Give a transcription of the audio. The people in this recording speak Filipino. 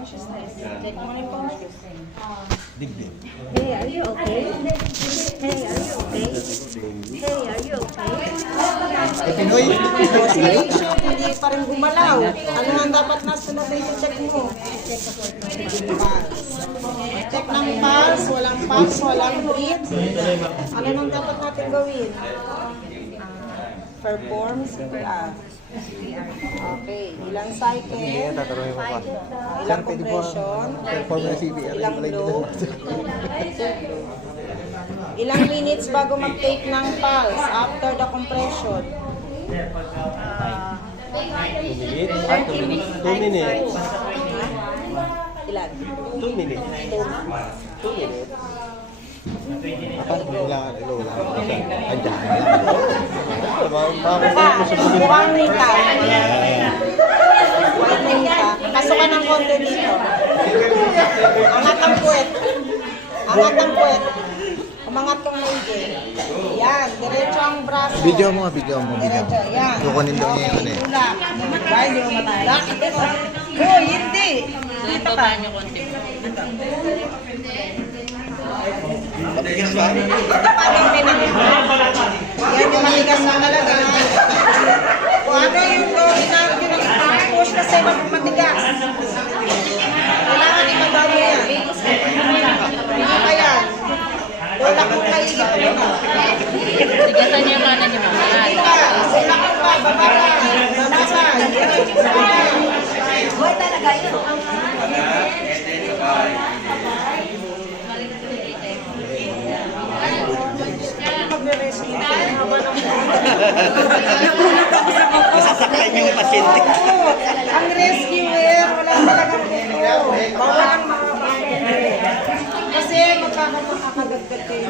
Consciousness. Check mo na yung consciousness. Digdig. Hey, are you okay? Hey, are you okay? Hey, are you okay? Pinoy. Oscillation, hindi pa rin gumalaw. Ano nga dapat na sunod na i-check mo? Check ng pulse, walang breathe. Ano nang dapat natin gawin? Perform CPR. Okay, ilang cycle? Tatarohin ko pa. Ilang compression? Perform na CPR. Ilang blow? Ilang minutes bago mag-take ng pulse after the compression? 2 minutes? 2 minutes. Ilan? 2 minutes. 2 minutes. Apa? Wala. Andiyan. Mukhang Rita. Pasok ka ng konti dito. Angat ang puwet. Angat ang puwet. Umangat kang maigi. Yan. Diretso ang braso. Video mo. Diretso. Yan. Kukunin daw niya yun eh. Tulak. Ba, hindi mo matulak? Hoy, hindi. Dito ka. Ito pa daw pinag- Yan yung matigas na talaga. Kung ano yung gawin na pinag-push kasi matigas. Kailangan iba-down mo yan. Ano ba yan? Tulak mo kayo dito na. Tigasan niya mana niya mga. Tulak mo pa, baba ka. Babasa. Boy talaga yun. Masasaktan yung pasyente. Ang rescuer, wala talagang puto. Bawal ang mga bahay. Kasi magkakadagdag kayo.